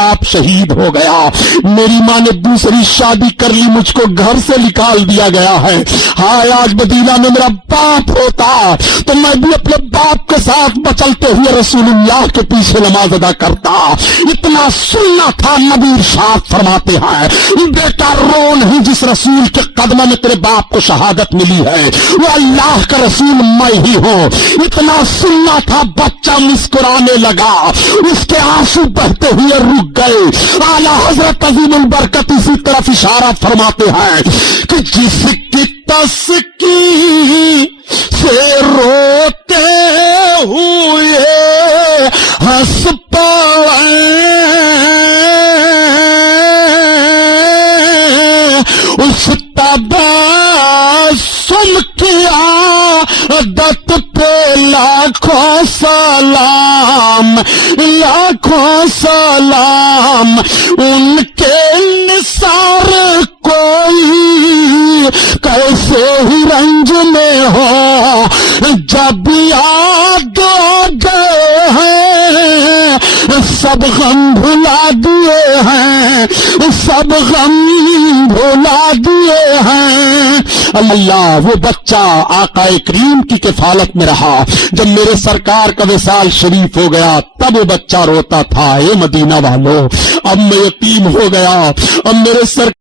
باپ شہید ہو گیا، میری ماں نے دوسری شادی کر لی، مجھ کو گھر سے نکال دیا گیا ہے، ہائے آج مدینہ میں میرا باپ ہوتا تو میں بھی اپنے باپ کے ساتھ بچلتے ہوئے رسول اللہ کے پیچھے نماز ادا کرتا۔ اتنا سننا تھا۔ نبی ارشاد فرماتے ہیں بیٹا رو نہیں، جس رسول کے قدموں میں تیرے باپ کو شہادت ملی ہے وہ اللہ کا رسول میں ہی ہوں۔ اتنا سننا تھا، بچہ مسکرانے لگا، اس کے آنسو بہتے ہوئے رک گئے۔ اعلیٰ حضرت عظیم البرکت اسی طرف اشارہ فرماتے ہیں کہ جس کی تسکین سے روتے ہوئے ہنس پڑے اس تبسم کی عادت پہ لاکھوں سلام، لاکھوں سلام، ان کے نثار کوئی کیسے ہی رنج میں ہو، جب یاد آ گئے ہیں سب غم بھلا دیے ہیں، سب غم بھلا دیے ہیں۔ اللہ وہ بچہ آقا کریم کی کفالت میں رہا، جب میرے سرکار کا وصال شریف ہو گیا تب وہ بچہ روتا تھا، اے مدینہ والو اب میں یتیم ہو گیا، اب میرے سرکار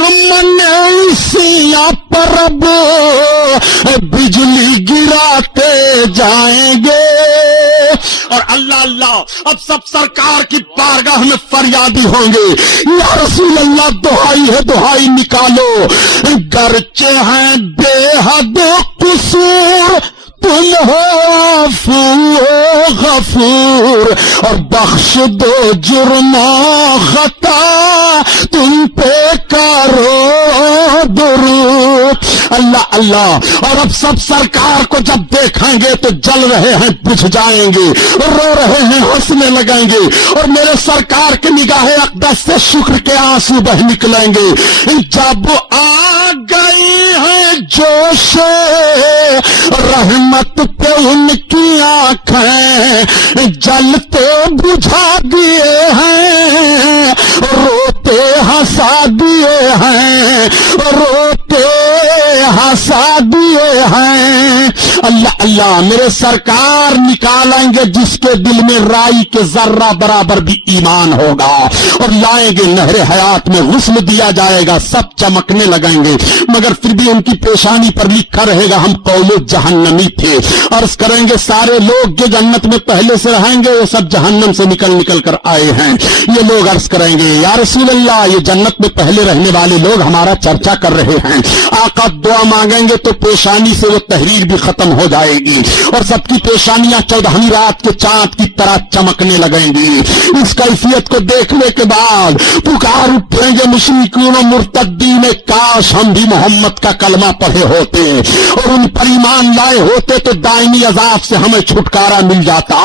दुश्मन सिया पर अब बिजली गिराते जाएंगे। और अल्लाह अल्लाह, अब सब सरकार की बारगाह में फरियादी होंगे, या रसूल अल्लाह दुहाई है, दुहाई निकालो, गरचे हैं बेहद कसूर, तुम हो अफू गफूर, और बख्श दो जुर्मा खता, तुम पे करो दुरूद। अल्लाह अल्लाह। और अब सब सरकार को जब देखेंगे तो जल रहे हैं बुझ जाएंगे, रो रहे हैं हंसने लगेंगे, और मेरे सरकार की निगाहे अक़दस से शुक्र के आंसू बह निकलेंगे। जब आ गई है जोश रहमत पे उनकी आंखें, जलते बुझा दिए हैं, रोते हंसा दिए हैं, रोते हंसा दिए हैं। अल्लाह अल्लाह, मेरे सरकार निकालेंगे जिसके दिल में राई के जर्रा बराबर भी ईमान होगा, और लाएंगे नहरे हयात में गुस्ल दिया जाएगा, सब चमकने लगेंगे, मगर फिर भी उनकी पेशानी पर लिखा रहेगा हम कौमे जहन्नमी थे। अर्ज करेंगे सारे लोग जो जन्नत में पहले से रहेंगे वो सब जहन्नम से निकल निकल कर आए हैं। ये लोग अर्ज करेंगे या रसूल अल्लाह, ये जन्नत में पहले रहने वाले लोग हमारा चर्चा कर रहे हैं। आका दुआ मांगेंगे तो पेशानी से वो तहरीर भी खत्म हो जाएगी, और सबकी पेशानियां 14वीं रात के चांद की तरह चमकने लगेंगी। इस कैफियत को देखने के बाद पुकार उठेंगे मुशरिकीन और मुर्तद्दीन, काश हम भी मोहम्मद का कलमा पढ़े होते और उन पर ईमान लाए होते तो दायमी अजाब से हमें छुटकारा मिल जाता।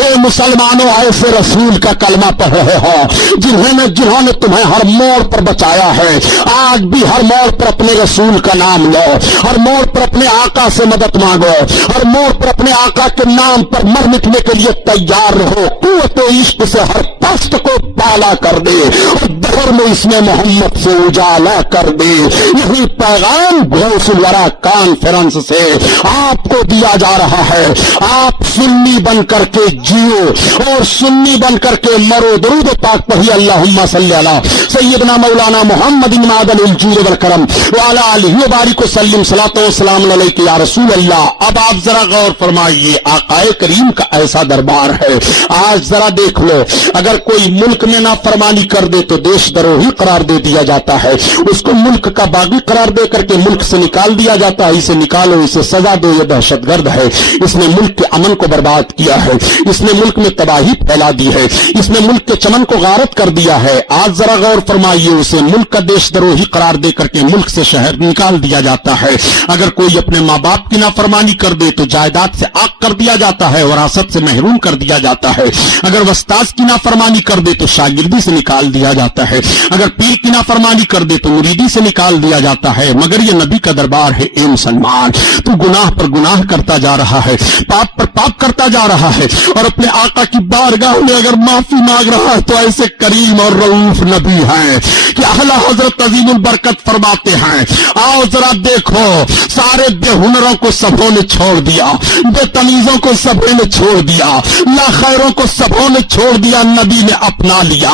ए मुसलमानों, ऐसे रसूल का कलमा पढ़ रहे हो जिन्होंने तुम्हें हर मोड़ पर बचाया है। आज भी हर मोड़ पर अपने रसूल का नाम लो, हर मोड़ पर अपने आका से मदद मांगो, हर मोड़ पर अपने आका के नाम पर मर मिटने के लिए तैयार रहो। कुव्वत इश्क से हर पस्त को पाला कर दे और दहर में इसमें मोहम्मद से उजाला कर दे। यही पैगाम गौसुल वरा कॉन्फ्रेंस से आपको दिया जा रहा है। आप सुन्नी बन करके जियो और सुन्नी बन करके मरो। दरूद पाक पढ़िए, अल्लाहुम्मा सल्ली अला सय्यदना मौलाना मुहम्मदिन मादनिल जूद वल करम व अला आलिहि व बारिक व सल्लिम सलातो व सलाम अलैका या रसूल अल्लाह। अब आप जरा गौर फरमाइए, आकाए करीम का ऐसा दरबार है। आज जरा देख लो, अगर कोई मुल्क में नाफरमानी कर दे तो देशद्रोही करार दे दिया जाता है, उसको मुल्क का बागी करार दे करके मुल्क से निकाल दिया जाता है। इसे निकालो, इसे सजा दो, ये दहशतगर्द है, इसने मुल्क के अमन को बर्बाद किया है, इसने मुल्क में तबाही फैला दी है, इसने मुल्क के चमन को गारत कर दिया है। आज जरा गौर फरमाइए, उसे मुल्क का देशद्रोही करार दे करके मुल्क से शहर निकाल दिया जाता है। अगर कोई अपने माँ बाप की नाफरमानी कर दे तो जायदाद से आग कर दिया जाता है, वरासत से महरूम कर दिया जाता है। अगर वस्ताज की नाफरमानी कर दे तो शागिर्दी से निकाल दिया जाता है। अगर पीर की नाफरमानी कर दे तो मुरीदी से निकाल दिया जाता है। मगर ये नबी का दरबार है। ए मुसलमान, तू गुनाह पर गुनाह करता जा रहा है, पाप पर पाप करता जा रहा है, और अपने आका की बारगाह में अगर माफी मांग रहा है तो ऐसे करीम और रऊफ नबी हैं कि आला हजरत अजीमुल बरकत फरमाते हैं, आओ जरा देखो, सारे बेहुनरों को सबों ने छोड़ दिया, बेतमीजों को सबों ने छोड़ दिया, लाखैरों को सबों ने छोड़ दिया, नबी ने अपना लिया।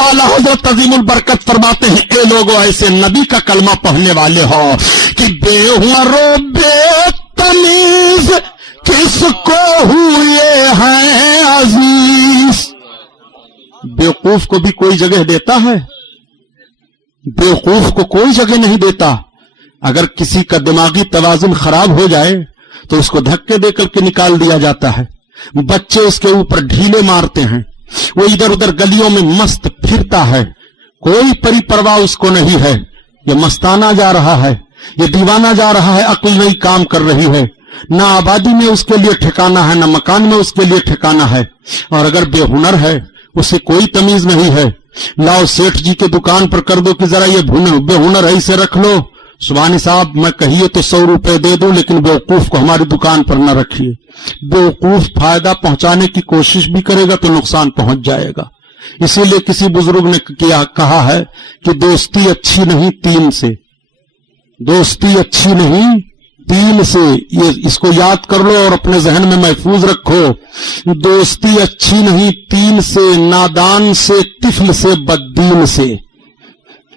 आला हजरत अजीमुल बरकत फरमाते हैं, ए लोगों, ऐसे नबी का कलमा पढ़ने वाले हो कि बेहुनरों बेतमीज किसको हुए हैं अजीज। बेवकूफ को भी कोई जगह देता है? बेवकूफ को कोई जगह नहीं देता। अगर किसी का दिमागी तवाजुन खराब हो जाए तो उसको धक्के देकर के निकाल दिया जाता है। बच्चे उसके ऊपर ढीले मारते हैं, वो इधर उधर गलियों में मस्त फिरता है, कोई परिपरवाह उसको नहीं है। ये मस्ताना जा रहा है, ये दीवाना जा रहा है, अक्ल नहीं काम कर रही है। ना आबादी में उसके लिए ठिकाना है, ना मकान में उसके लिए ठिकाना है। और अगर बेहुनर है, उसे कोई तमीज नहीं है, लाओ सेठ जी के दुकान पर कर दो कि जरा ये बेहुनर है, इसे रख लो। सुभानी साहब, मैं कहिए तो 100 रुपए दे दूं, लेकिन बेवकूफ को हमारी दुकान पर न रखिए। बेवकूफ फायदा पहुंचाने की कोशिश भी करेगा तो नुकसान पहुंच जाएगा। इसीलिए किसी बुजुर्ग ने कहा है कि दोस्ती अच्छी नहीं तीन से, दोस्ती अच्छी नहीं तीन से। ये इसको याद कर लो और अपने जहन में महफूज रखो। दोस्ती अच्छी नहीं तीन से, नादान से, तिफल से, बद्दीन से।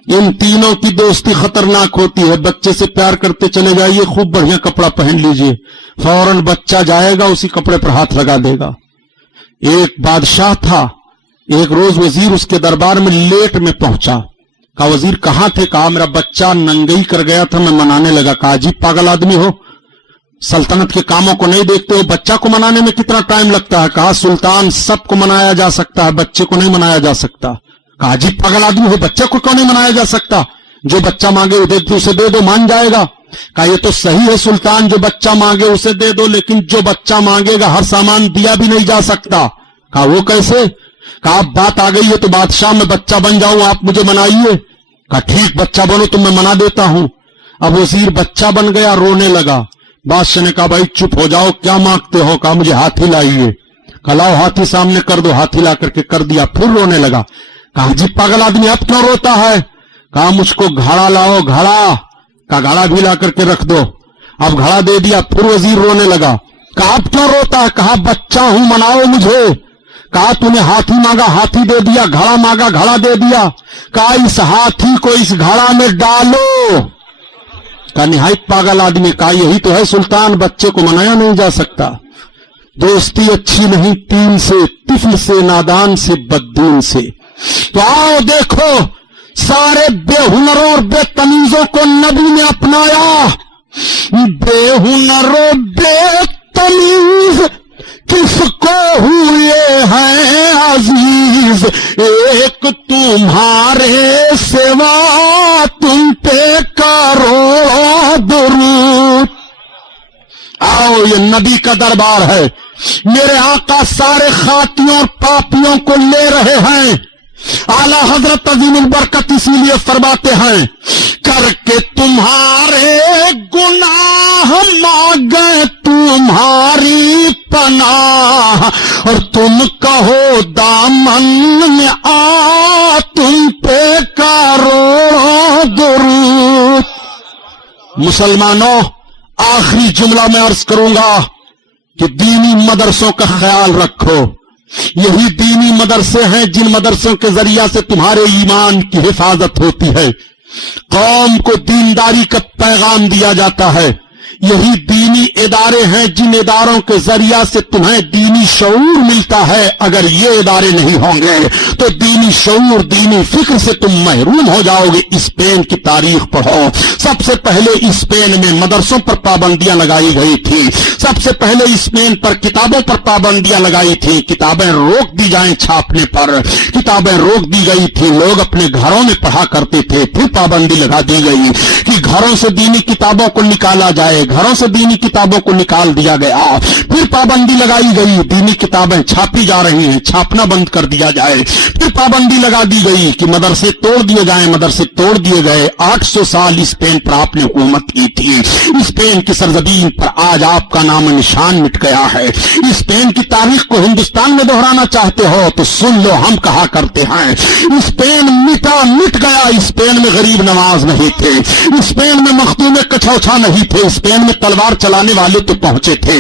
इन तीनों की दोस्ती खतरनाक होती है। बच्चे से प्यार करते चले जाइए, खूब बढ़िया कपड़ा पहन लीजिए, फौरन बच्चा जाएगा उसी कपड़े पर हाथ लगा देगा। एक बादशाह था, एक रोज वजीर उसके दरबार में लेट में पहुंचा। कहा वजीर कहां थे? कहा मेरा बच्चा नंगई कर गया था, मैं मनाने लगा। कहा अजीब पागल आदमी हो, सल्तनत के कामों को नहीं देखते हो, बच्चा को मनाने में कितना टाइम लगता है? कहा सुल्तान सबको मनाया जा सकता है, बच्चे को नहीं मनाया जा सकता। कहा अजीब पागल आदमी हो, बच्चे को क्यों नहीं मनाया जा सकता? जो बच्चा मांगे उसे दे दो, मान जाएगा। कहा ये तो सही है सुल्तान, जो बच्चा मांगे उसे दे दो, लेकिन जो बच्चा मांगेगा हर सामान दिया भी नहीं जा सकता। कहा वो कैसे? कहा बात आ गई है तो बादशाह मैं बच्चा बन जाऊं, आप मुझे मनाइए। कहा ठीक बच्चा बनो तो मैं मना देता हूं। अब वजीर बच्चा बन गया, रोने लगा। बादशाह ने कहा भाई चुप हो जाओ, क्या मांगते हो? कहा मुझे हाथी लाइए। कहा लाओ हाथी सामने कर दो। हाथी ला करके कर दिया, फिर रोने लगा। कहा जी पागल आदमी अब क्यों रोता है? कहा मुझको घड़ा लाओ। घड़ा का घड़ा भी ला करके रख दो। अब घड़ा दे दिया, फिर वजीर रोने लगा। कहा अब क्यों रोता है? कहा बच्चा हूं, मनाओ मुझे। कहा तूने हाथी मांगा, हाथी दे दिया, घड़ा मांगा, घड़ा दे दिया। कहा इस हाथी को इस घड़ा में डालो। कहा निहायत पागल आदमी। कहा यही तो है सुल्तान, बच्चे को मनाया नहीं जा सकता। दोस्ती अच्छी नहीं तीन से, तिफल से, नादान से, बद्दीन से। तो आओ देखो, सारे बेहुनरों और बेतमीजों को नबी ने अपनाया। बेहुनरों बेतमीज किसको हुए हैं अजीज, एक तुम्हारे सिवा तुम पे करो दुरूद। आओ ये नबी का दरबार है, मेरे आका सारे खातियों और पापियों को ले रहे हैं। आला हजरत अजीमुल बरकत इसीलिए फरमाते हैं, करके तुम्हारे गुनाह मांगे तुम्हारी पनाह, और तुम कहो दामन में आ तुम पे करो दुरूद। मुसलमानों, आखिरी जुमला मैं अर्ज करूंगा कि दीनी मदरसों का ख्याल रखो। यही दीनी मदरसे हैं जिन मदरसों के जरिया से तुम्हारे ईमान की हिफाजत होती है, कौम को दीनदारी का पैगाम दिया जाता है। यही दीनी इदारे हैं जिन इदारों के जरिया से तुम्हें दीनी शऊर मिलता है। अगर ये इदारे नहीं होंगे तो दीनी शऊर, दीनी फिक्र से तुम महरूम हो जाओगे। स्पेन की तारीख पढ़ो, सबसे पहले स्पेन में मदरसों पर पाबंदियां लगाई गई थी। सबसे पहले स्पेन पर किताबों पर पाबंदियां लगाई थी। किताबें रोक दी जाएं छापने पर, किताबें रोक दी गई थी। लोग अपने घरों में पढ़ा करते थे। फिर पाबंदी लगा दी गई कि घरों से दीनी किताबों को निकाला जाए। घरों से दीनी किताबों को निकाल दिया गया। फिर पाबंदी लगाई गई, दीनी किताबें छापी जा रही हैं, छापना बंद कर दिया जाए। फिर पाबंदी लगा दी गई कि मदरसे तोड़ दिए जाएं, मदरसे तोड़ दिए गए। 800 साल स्पेन पर आपने हुकूमत की थी। स्पेन की सरजमीन पर आज आपका नाम निशान मिट गया है। स्पेन की तारीख को हिंदुस्तान में दोहराना चाहते हो तो सुन लो, हम कहा करते हैं स्पेन मिट गया। स्पेन में गरीब नवाज नहीं थे, स्पेन में मखदूम कछौछा नहीं थे, स्पेन में तलवार चलाने वाले तो पहुंचे थे,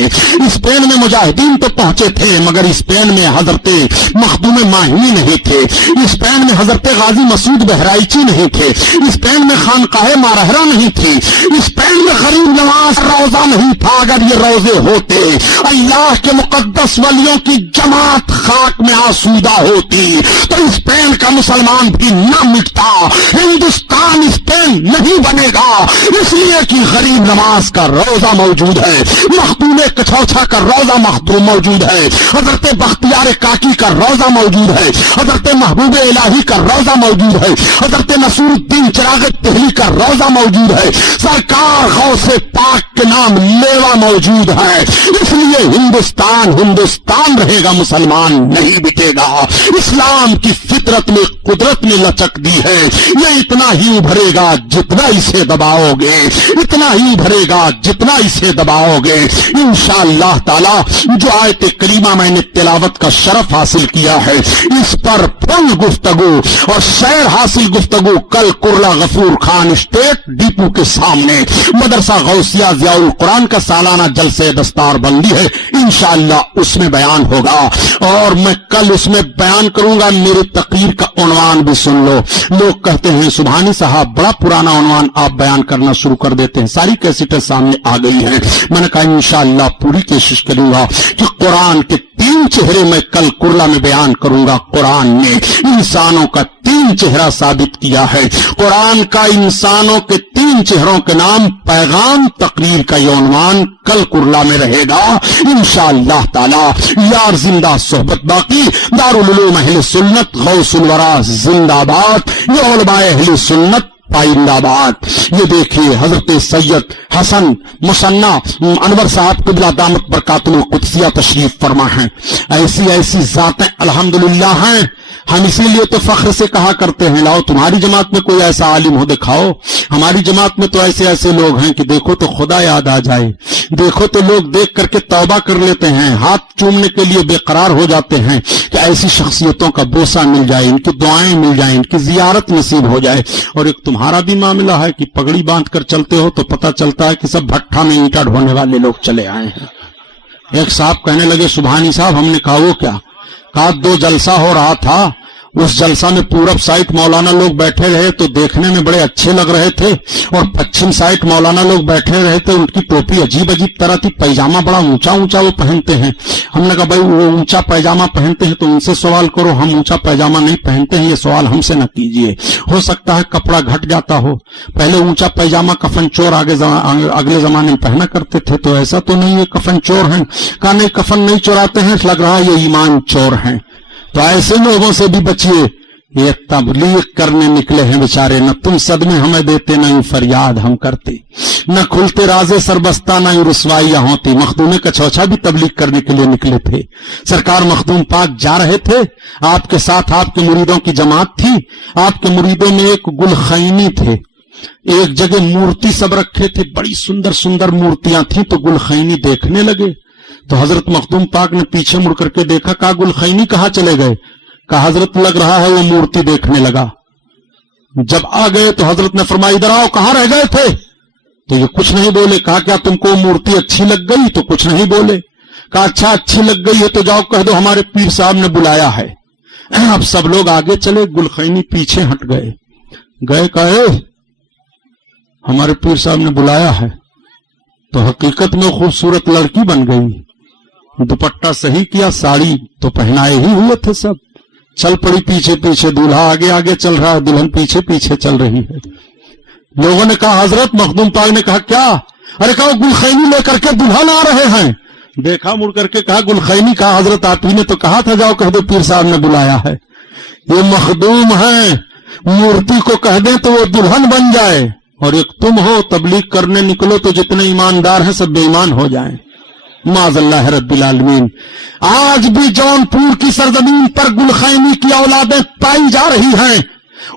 स्पेन में मुजाहिदीन तो पहुंचे थे, मगर स्पेन में हजरते मखदूम माहिनी नहीं थे, स्पेन में हजरते गाजी मसूद बहराइची नहीं थे, स्पेन में खानकाहे मारहरा नहीं थी, स्पेन में गरीब नवाज रोजा नहीं था। अगर ये रोजे होते, अल्लाह के मुकद्दस वलियों की जमात खाक में आसूदा होती, तो स्पेन का मुसलमान भी न मिटता। हिंदुस्तान स्पेन नहीं बनेगा, इसलिए कि गरीब नवाज का रोजा मौजूद है, मखदूम कछौछा का रोजा मखदूम मौजूद है, हजरत बख्तियार काकी का रोजा मौजूद है, हजरत महबूब इलाही का रोजा मौजूद है, हजरत नसूरुद्दीन चिराग दहली का रोजा मौजूद है, सरकार गौसे पाक के नाम लेवा मौजूद है। इसलिए हिंदुस्तान हिंदुस्तान रहेगा, मुसलमान नहीं बिकेगा। इस्लाम की फितरत में, कुदरत ने लचक दी है। ये इतना ही उभरेगा जितना इसे दबाओगे, इतना ही उभरेगा जितना इसे दबाओगे इंशाअल्लाह ताला जो आयत करीमा मैंने तिलावत का शरफ हासिल किया है इस पर फुल गुफ्तगू और शहर हासिल गुफ्तगू कल कुर्ला गफूर खान स्टेट डीपू के सामने मदरसा गौसिया ज़ियाउल कुरान का सालाना जलसे दस्तार बंदी है इंशाअल्लाह उसमें बयान होगा और मैं कल उसमें बयान करूंगा। मेरी तकरीर का उन्वान भी सुन लो। लोग कहते हैं सुभानी साहब बड़ा पुराना उन्वान आप बयान करना शुरू कर देते हैं, सारी कैसेटें सामने आ गई हैं। मैंने कहा इंशाअल्लाह पूरी कोशिश करूंगा कि कुरान के 3 चेहरे मैं कल कुर्ला में बयान करूंगा। कुरान ने इंसानों का 3 चेहरा साबित किया है। कुरान का इंसानों के 3 चेहरों के नाम पैगाम तकरीर का ये उन्वान कल कुर्ला में रहेगा इंशाअल्लाह ताला। यार जिंदा सोहबत बाकी, दारुल उलूम अहले सुन्नत गौसुल वरा जिंदाबाद, ये उलमाए अहले सुन्नत पाइंदाबाद। ये देखिए हजरत सैयद हसन मुसन्ना अनवर साहब क़िबला दामत बरकातुल कुद्सिया तशरीफ फरमा है। ऐसी ऐसी जातें अल्हम्दुलिल्लाह हैं। हम इसीलिए तो फख्र से कहा करते हैं लाओ तुम्हारी जमात में कोई ऐसा आलिम हो दिखाओ। हमारी जमात में तो ऐसे ऐसे लोग हैं कि देखो तो खुदा याद आ जाए, देखो तो लोग देख करके तौबा कर लेते हैं, हाथ चूमने के लिए बेकरार हो जाते हैं कि ऐसी शख्सियतों का बोसा मिल जाए, इनकी दुआएं मिल जाए, इनकी जियारत नसीब हो जाए। और एक तुम्हारा भी मामला है कि पगड़ी बांध कर चलते हो तो पता चलता है कि सब भट्ठा में ईंटा ढोने वाले लोग चले आए हैं। एक साहब कहने लगे सुभानी साहब, हमने कहा वो क्या? कहा 2 जलसा हो रहा था, उस जलसा में पूरब साइड मौलाना लोग बैठे रहे तो देखने में बड़े अच्छे लग रहे थे और पश्चिम साइड मौलाना लोग बैठे रहे थे, उनकी टोपी अजीब अजीब तरह की, पैजामा बड़ा ऊंचा ऊंचा वो पहनते हैं। हमने कहा भाई वो ऊंचा पैजामा पहनते हैं तो उनसे सवाल करो, हम ऊंचा पैजामा नहीं पहनते हैं, ये सवाल हमसे न कीजिए। हो सकता है कपड़ा घट जाता हो, पहले ऊंचा पैजामा कफन चोर अगले जमाने में पहना करते थे, तो ऐसा तो नहीं है कफन चोर हैं। कहा नहीं कफन नहीं चुराते हैं, लग रहा है ये ईमान चोर हैं। तो ऐसे लोगों से भी बचिए, ये तबलीग करने निकले हैं बेचारे, न तुम सदमे हमें देते न यूं फरियाद हम करते, न खुलते राजे सरबस्ता न यूं रुसवाइयां होती। मखदूम कछौछा भी तबलीग करने के लिए निकले थे। सरकार मखदूम पाक जा रहे थे, आपके साथ आपके मुरीदों की जमात थी। आपके मुरीदों में एक गुलखैनी थे, एक जगह मूर्ति सब रखे थे, बड़ी सुंदर सुंदर मूर्तियां थी, तो गुलखैनी देखने लगे। तो हजरत मखदूम पाक ने पीछे मुड़ करके देखा, कहा गुलखैनी कहां चले गए? कहा हजरत लग रहा है वो मूर्ति देखने लगा। जब आ गए तो हजरत ने फरमाया इधर आओ, कहां रह गए थे? तो ये कुछ नहीं बोले। कहा क्या तुमको मूर्ति अच्छी लग गई? तो कुछ नहीं बोले। कहा अच्छा अच्छी लग गई है तो जाओ कह दो हमारे पीर साहब ने बुलाया है। अब सब लोग आगे चले, गुलखैनी पीछे हट गए। कहे हमारे पीर साहब ने बुलाया है, तो हकीकत में खूबसूरत लड़की बन गई, दुपट्टा सही किया, साड़ी तो पहनाए ही हुए थे सब, चल पड़ी पीछे पीछे, दूल्हा आगे आगे चल रहा है, दुल्हन पीछे पीछे चल रही है। लोगों ने कहा हजरत, मखदूम पाक ने कहा क्या? अरे कहा गुलखैनी लेकर के दुल्हन आ रहे हैं। देखा मुड़ करके, कहा गुलखैनी? कहा हजरत आप ही ने तो कहा था जाओ कह दो पीर साहब ने बुलाया है। ये मखदूम है, मूर्ति को कह दें तो वो दुल्हन बन जाए, और एक तुम हो तबलीग करने निकलो तो जितने ईमानदार हैं सब बेईमान हो जाएं। माज़ल्लाह रब्बिल आलमीन। आज भी जौनपुर की सरजमीन पर गुलखैनी की औलादें पाई जा रही हैं।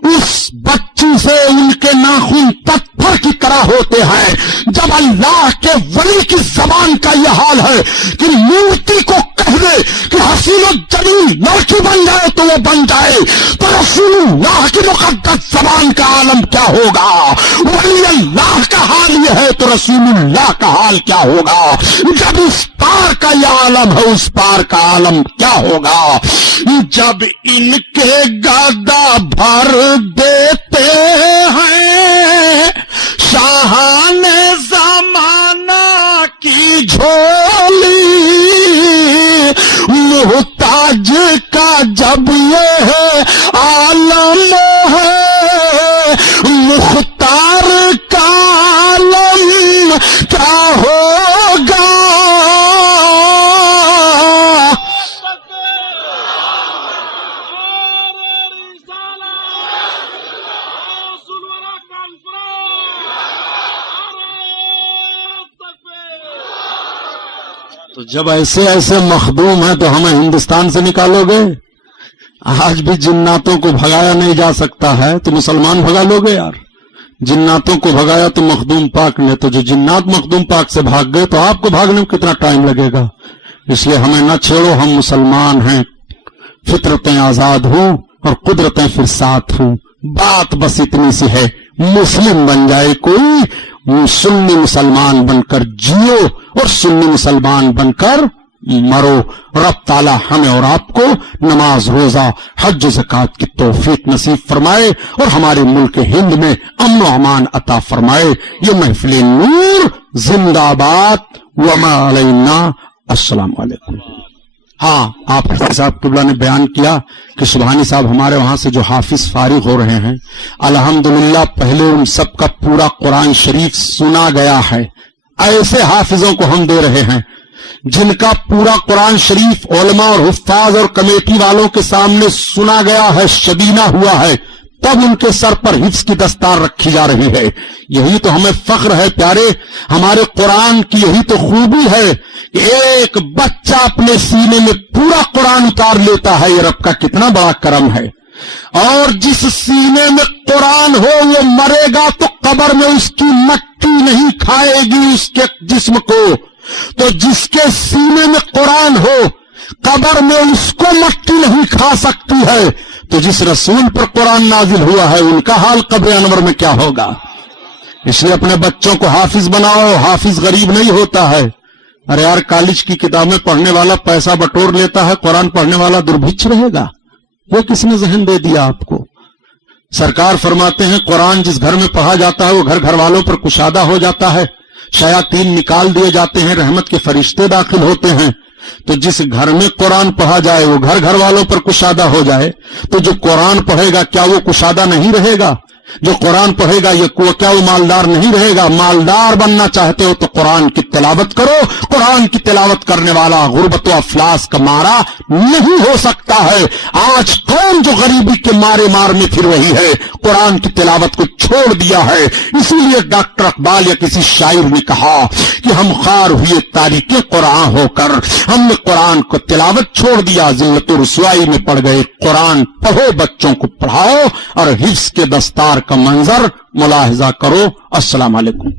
उस बच्ची से उनके नाखून पत्थर की तरह होते हैं। जब अल्लाह के वली की जबान का यह हाल है कि मूर्ति को कह दे कि हसीन और जलील लड़की बन जाए तो वो बन जाए, तो रसूलुल्लाह की मुक़द्दस जबान का आलम क्या होगा? वली अल्लाह का हाल यह है तो रसूलुल्लाह का हाल क्या होगा? जब इस पार का यह आलम है, उस पार का आलम क्या होगा? जब इनके गादा भर देते हैं शाहाने जमाना की झोली, मुहताज का जब ये है आलम है, मुख्तार का आलम क्या होगा? तो जब ऐसे ऐसे मखदूम हैं तो हमें हिंदुस्तान से निकालोगे? आज भी जिन्नातों को भगाया नहीं जा सकता है तो मुसलमान भगा लोगे यार? जिन्नातों को भगाया तो मखदूम पाक ने, तो जो जिन्नात मखदूम पाक से भाग गए तो आपको भागने में कितना टाइम लगेगा। इसलिए हमें न छेड़ो, हम मुसलमान हैं, फितरतें आजाद हो और कुदरतें फिर साथ हो। बात बस इतनी सी है, मुस्लिम बन जाए कोई, सुन्नी मुसलमान बनकर जियो और सुन्नी मुसलमान बनकर मरो। रब ताला हमें और आपको नमाज, रोजा, हज, ज़कात की तौफीक नसीब फरमाए और हमारे मुल्क हिंद में अमन व अमान अता फरमाए। ये महफिल नूर जिंदाबाद, वमा अलैना। अस्सलाम वालेकुम। हाँ, आप साहब किबला ने बयान किया कि सुबहानी साहब हमारे वहां से जो हाफिज फारिग हो रहे हैं, अल्हम्दुलिल्लाह पहले उन सब का पूरा कुरान शरीफ सुना गया है। ऐसे हाफिजों को हम दे रहे हैं जिनका पूरा कुरान शरीफ उलमा और हुफ्फाज और कमेटी वालों के सामने सुना गया है, शबीना हुआ है, तब उनके सर पर हिफ्ज की दस्तार रखी जा रही है। यही तो हमें फख्र है प्यारे, हमारे कुरान की यही तो खूबी है कि एक बच्चा अपने सीने में पूरा कुरान उतार लेता है। ये रब का कितना बड़ा करम है। और जिस सीने में कुरान हो वो मरेगा तो कब्र में उसकी मट्टी नहीं खाएगी उसके जिस्म को, तो जिसके सीने में कुरान हो कब्र में उसको मट्टी नहीं खा सकती है, तो जिस रसूल पर कुरान नाजिल हुआ है उनका हाल कब्र अनवर में क्या होगा। इसलिए अपने बच्चों को हाफिज बनाओ। हाफिज गरीब नहीं होता है। अरे यार, कॉलेज की किताबें पढ़ने वाला पैसा बटोर लेता है, कुरान पढ़ने वाला दुर्भिक्ष रहेगा। वो किसने जहन दे दिया आपको। सरकार फरमाते हैं कुरान जिस घर में पढ़ा जाता है वो घर घर वालों पर कुशादा हो जाता है, शयातीन निकाल दिए जाते हैं, रहमत के फरिश्ते दाखिल होते हैं। तो जिस घर में कुरान पढ़ा जाए वो घर घर वालों पर कुशादा हो जाए, तो जो कुरान पढ़ेगा क्या वो कुशादा नहीं रहेगा? जो कुरान पढ़ेगा ये क्या वो मालदार नहीं रहेगा? मालदार बनना चाहते हो तो कुरान की तिलावत करो। कुरान की तिलावत करने वाला गुर्बत व अफलास का मारा नहीं हो सकता है। आज कौन जो गरीबी के मारे मार में फिर रही है, कुरान की तिलावत को छोड़ दिया है। इसीलिए डॉक्टर इकबाल या किसी शायर ने कहा कि हम खार हुए तारीके कुरान होकर, हमने कुरान को तिलावत छोड़ दिया, जिल्लत रुसवाई में पड़ गए। कुरान पढ़ो, बच्चों को पढ़ाओ और हिफ्ज के दस्तार का मंजर मुलाहिजा करो। अस्सलाम वालेकुम।